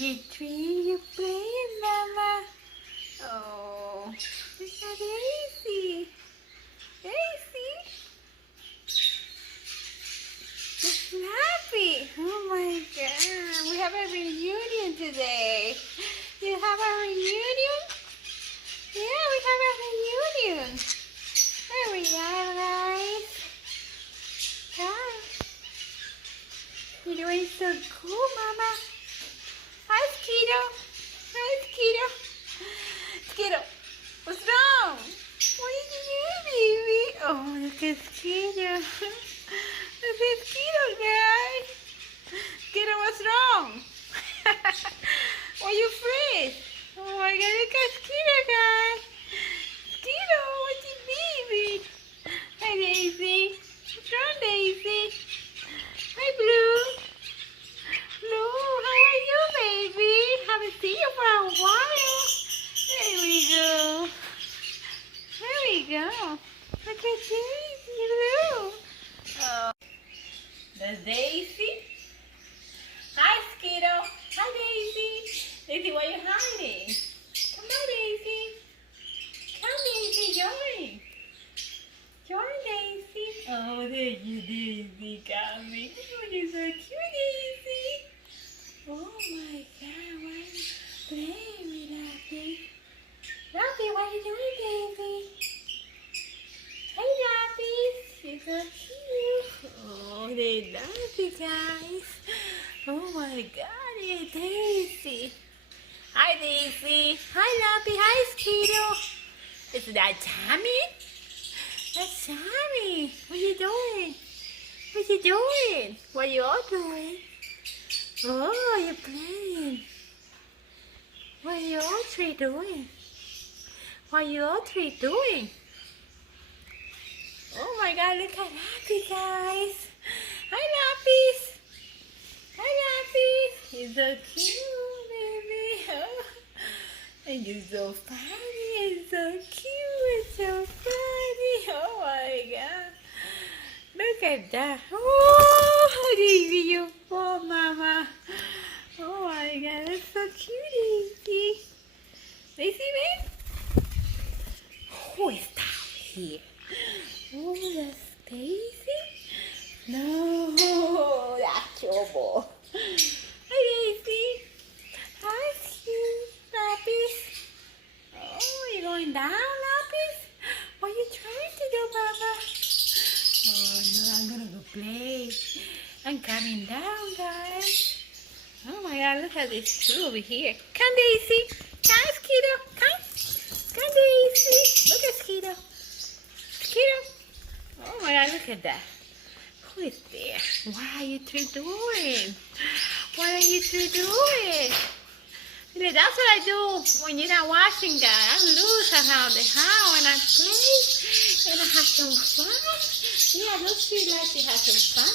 you tree, you playing, Mama? Oh, look at Daisy. Daisy. It's Lapis. Oh my God. We have a reunion today. You have a reunion? Yeah, we have a reunion. There we are, guys. Hi. You're doing so cool, Mama. Hi, Skittle. Hi, Skittle. Skittle, what's wrong? What did you do, baby? Oh, look at Skittle. Look at Skittle, guys. Skittle, what's wrong? Why you freeze? Oh my God, look at Skittle, guys. Skittle, what's your baby? Hi, Daisy. What's wrong, Daisy? Hi, Blue. Blue, how are you, baby? Haven't seen you for a while. There we go. There we go. Look at Daisy, Blue. Oh. That's Daisy. Hi, Skittle. Hi, Daisy. Daisy, why are you hiding? Come on, Daisy. Come, Daisy, join. Join, Daisy. Oh, there you, Daisy, got me. Oh, you're so cute, Daisy. Oh my God, why are you playing with Lapis? Lapis, what are you doing, Daisy? Hey, Lapis, you're so cute. Oh, they love you guys. Oh my God, it's Daisy. Hi, Daisy. Hi, Lapis. Hi, Skittle. Is that Tammy? That's Tammy. What are you doing? What are you doing? What are you all doing? Oh, you're playing. What are you all three doing? What are you all three doing? Oh my God, look at Lapis, guys. Hi, Lapis. Hi, Lapis. You're so cute, baby. Oh. And you're so funny and so cute and so funny. Oh my God. Look at that. Oh, Daisy, you poor mama. Oh my God, that's so cute, Daisy. Daisy, babe? Who is down here? Oh, that's Daisy? No, that's your boy. Hi, Daisy. Hi, cute Lapis. Oh, you're going down, Lapis? What are you trying to do, Mama? Oh no, I'm gonna go play. I'm coming down, guys. Oh my God, look at this two over here. Come, Daisy. Come, Skittle. Come. Come, Daisy. Look at Skittle. Skittle. Oh my God, look at that. Who is there? What are you two doing? What are you two doing? That's what I do when you're not watching, guys. I lose around the house and I play and I have some fun. Yeah, those two like to have some fun.